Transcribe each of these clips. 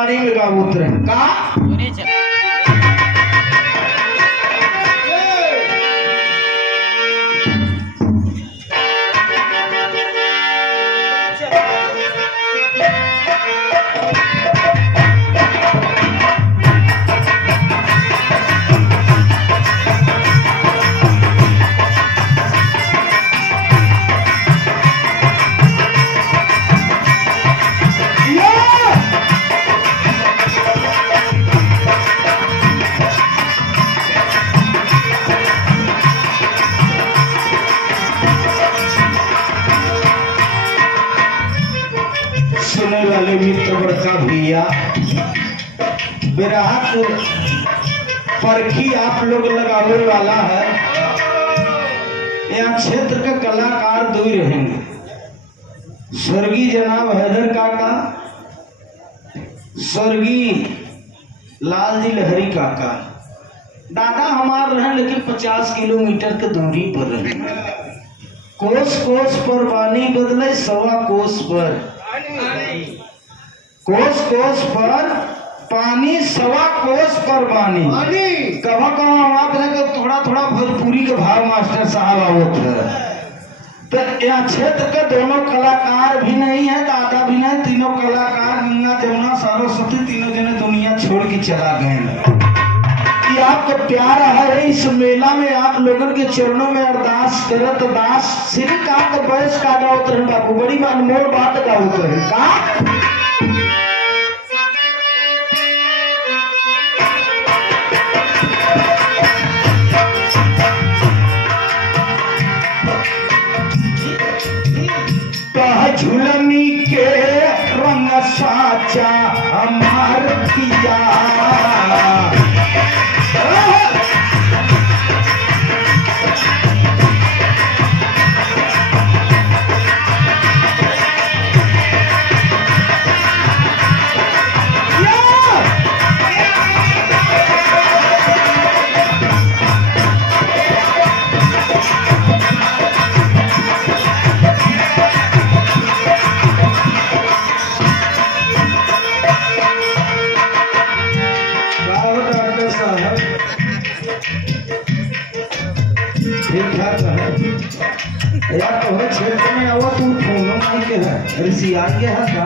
पानी में गावत रहे का सुने वाले मित्र बड़का भैया बिरात परखी आप लोग लगाने वाला है। यहाँ क्षेत्र के कलाकार दो ही रहेंगे, स्वर्गीय जनाब हैदर काका, स्वर्गीय लालजी लहरी काका। दादा हमार रहे लेकिन 50 किलोमीटर के दूरी पर रहे। कोस कोस पर पानी बदले, सवा कोस पर कोस कोस पर पानी, सवा कोस पर पानी। कहा कहा आप थोड़ा थोड़ा भोजपुरी के भाव मास्टर साहब आवत है। तो यहाँ क्षेत्र के दोनों कलाकार भी नहीं है, दादा भी नहीं, तीनों कलाकार गंगा जमुना सरस्वती तीनों जने दुनिया छोड़ के चला गए। ये आपका प्यार है, इस मेला में आप लोगों के चरणों में अरदास करत दास श्रीकांत बैस का गावत रहे बाबू, बड़ी अनमोल बात गावत रहे का झुलनी के रंग साचा हमार पिया। ठीक ठाक है यार, तो क्षेत्र में आवा तू फोन नहीं के है ऋषि आ गया है का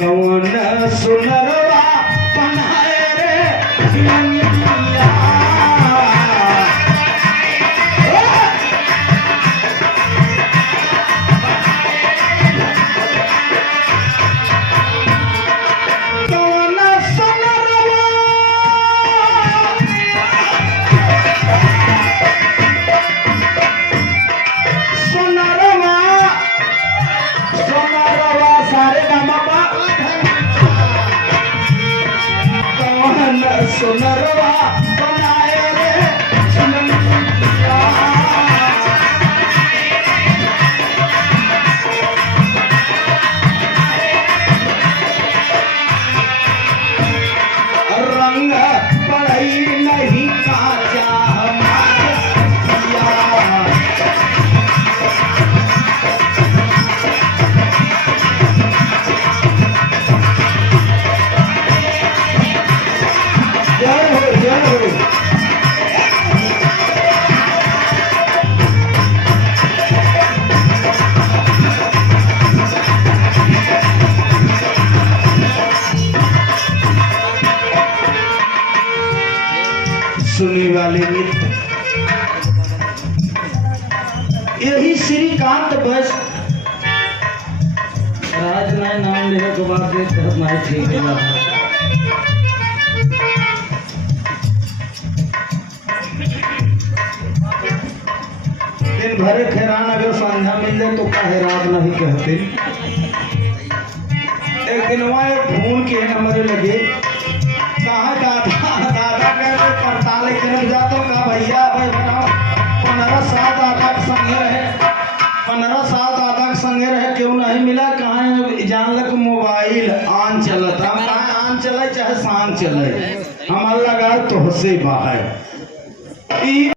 कौन सुनरवा बनाए रे दुनिया। सुनरवा बनाए रे दुनिया। रंग पढ़ई नहीं काचा हमारा सुनने वाले मित्र, यही श्रीकांत बस राज नाम लेने के बाद ठीक है। दिन भरे खैरान अगर संध्या मिल जाए तो काहे रात नहीं कहते। एक दिन वहाँ फोन के नंबर लगे, कहा दादा कहते करता लेकिन जाता का भैया भाई बनाओ 15 साल दादा के संगे रहे, 15 साल दादा के संगे रहे, क्यों नहीं मिला। कहाँ जान लग मोबाइल आन चलता, हम कहा आन चले चाहे शान चले, हमारा लगा तो हंसे बाहर।